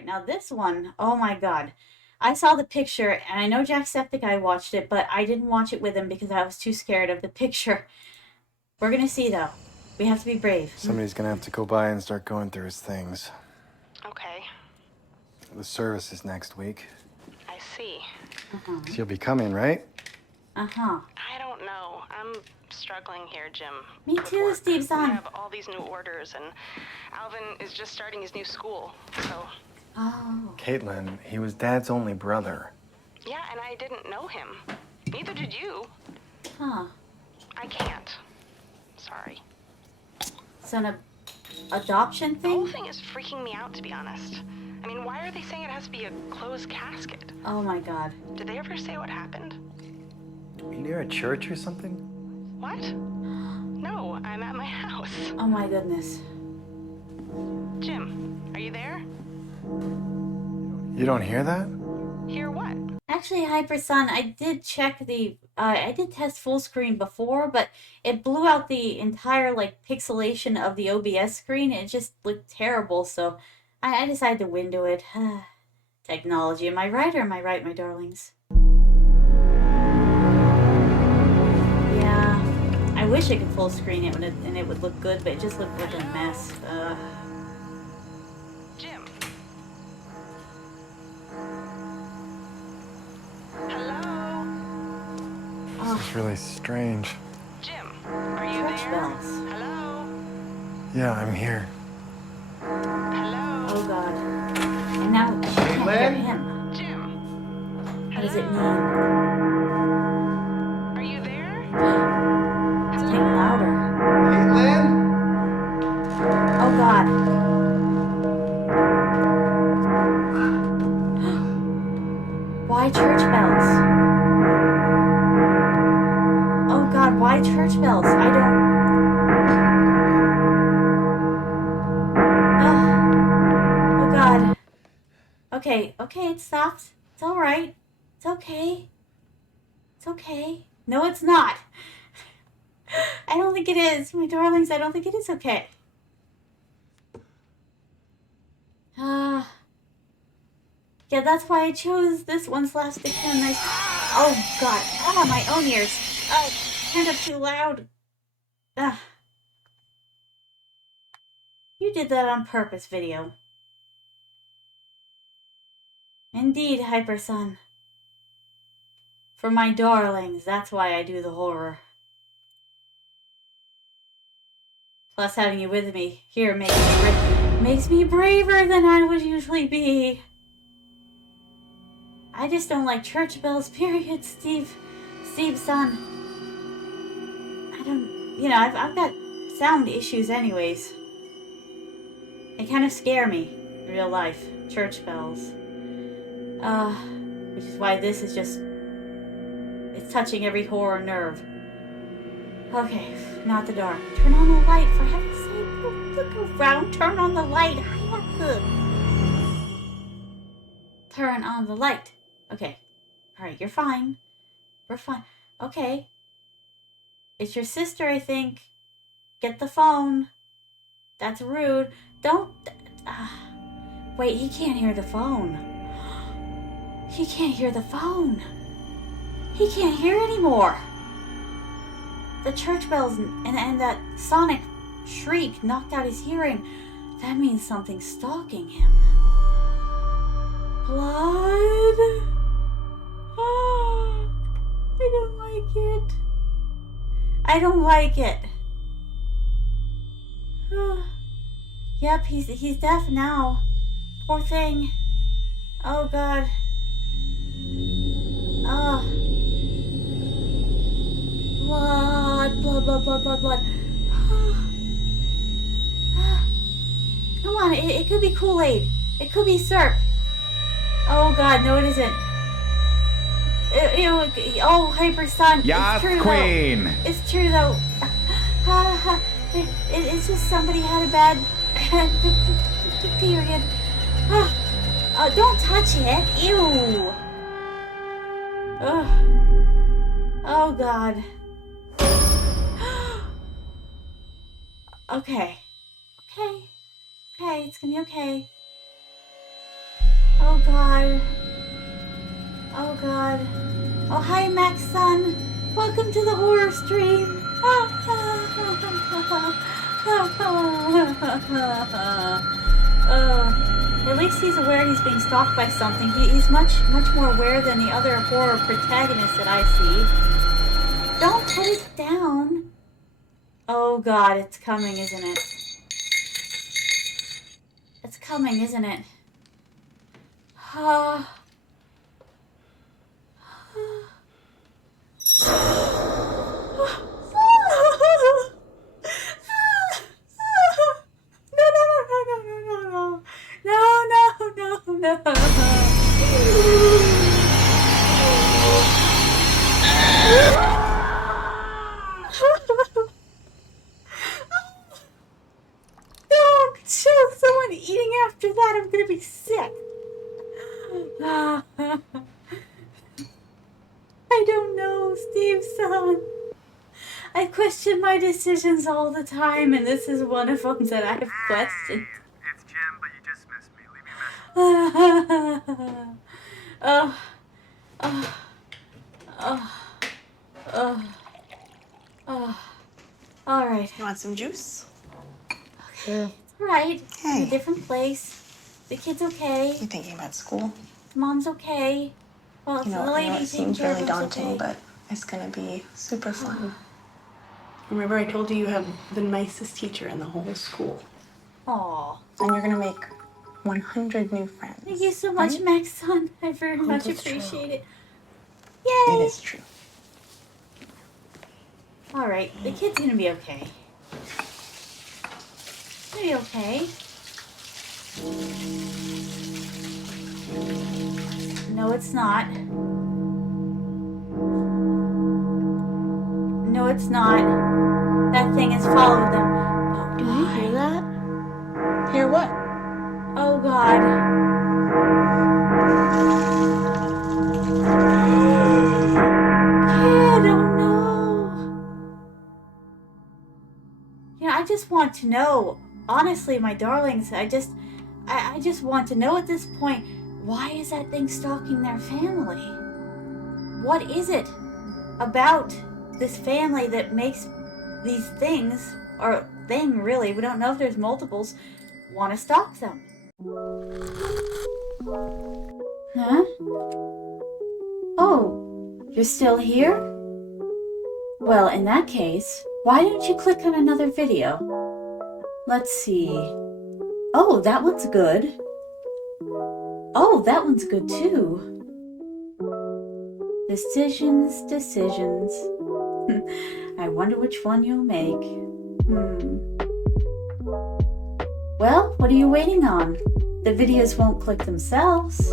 Alright, now this one, oh my god. I saw the picture, and I know Jacksepticeye watched it, but I didn't watch it with him because I was too scared of the picture. We're gonna see, though. We have to be brave. Somebody's gonna have to go by and start going through his things. Okay, The service is next week. I see. Uh-huh. So you'll be coming, right? Uh-huh. I don't know. I'm struggling here, Jim. Me with too, work. Steve-san. We have all these new orders, and Alvin is just starting his new school, so... Oh. Caitlin, he was Dad's only brother. Yeah, and I didn't know him. Neither did you. Huh. I can't. Sorry. So an adoption The whole thing? thing is freaking me out, to be honest. I mean, why are they saying it has to be a closed casket? Oh my god. Did they ever say what happened? You near a church or something? What? No, I'm at my house. Oh my goodness. Jim, are you there? You don't hear that? Hear what? Actually, Hyper-san, I did check the... I did test full screen before, but it blew out the entire, like, pixelation of the OBS screen. It just looked terrible, so I decided to window it. Technology, am I right or am I right, my darlings? Yeah, I wish I could full screen it and it would look good, but it just looked like a mess. Jim. Hello? This is really strange. Jim, are you Church there? bells. Hello? Yeah, I'm here. Hello? Oh god. And now she can't hear him. Jim? What does it Hello? mean? Are you there? It's getting louder. Caitlin? Oh god. Why church bells? Oh god, why church bells? I don't... Oh god. Okay, it stopped. It's alright. It's okay. It's okay. No, it's not. I don't think it is. My darlings, I don't think it is okay. Yeah, that's why I chose this one slash the nice. Oh god. Ah, my own ears. Oh, turned up too loud. Ah. You did that on purpose, video. Indeed, Hyper-son. For my darlings, that's why I do the horror. Plus, having you with me here makes me braver than I would usually be. I just don't like church bells, period, Steve-san. I don't, you know, I've got sound issues anyways. They kind of scare me in real life, church bells. Which is why this is just, it's touching every horror nerve. Okay, not the dark. Turn on the light, for heaven's sake. Look around, turn on the light. Turn on the light. Okay. Alright, you're fine. We're fine. Okay. It's your sister, I think. Get the phone. That's rude. Don't... Wait, he can't hear the phone. He can't hear the phone. He can't hear anymore. The church bells and that sonic shriek knocked out his hearing. That means something's stalking him. Blood? I don't like it. I don't like it. Yep, he's deaf now. Poor thing. Oh god. Blood. Come on, it could be Kool-Aid. It could be syrup. Oh god, no it isn't. Oh, Hyper-son. Yacht It's true Queen. though. It's true though. It's just somebody had a bad period. Don't touch it. Ew. Oh god. Okay, it's gonna be okay. Oh God. Oh God. Oh, hi, Mac's son. Welcome to the horror stream. At least he's aware he's being stalked by something. He's much more aware than the other horror protagonists that I see. Don't put it down. Oh God, it's coming, isn't it? It's coming, isn't it? No. Don't show someone eating after that. I'm gonna be sick. I don't know, Steve's son. I question my decisions all the time, and this is one of them that I've questioned. It's Jim, but you just missed me. Leave me a message. All right. You want some juice? Okay. All right. Hey. In a different place. The kid's okay. You thinking about school? Mom's okay. Well, it's You know, the I lady know it taking seems care of really him's daunting, okay. but it's gonna be super fun. Remember I told you have the nicest teacher in the whole school. Aw. And you're gonna make 100 new friends. Thank you so much, right? Mac's son. I very much that's true. appreciate it. It Yay! is true. All right, the kid's gonna be okay. Gonna be okay. No, it's not. No, it's not. That thing has followed them. Oh, do you hear that? Hear what? Oh, God. Kid, oh no. You know, I just want to know. Honestly, my darlings, I just want to know at this point, why is that thing stalking their family? What is it about this family that makes these things, or thing really, we don't know if there's multiples, want to stalk them? Huh? Oh, you're still here? Well, in that case, why don't you click on another video? Let's see. Oh, that one's good. Oh, that one's good too. Decisions. I wonder which one you'll make. Well, what are you waiting on? The videos won't click themselves.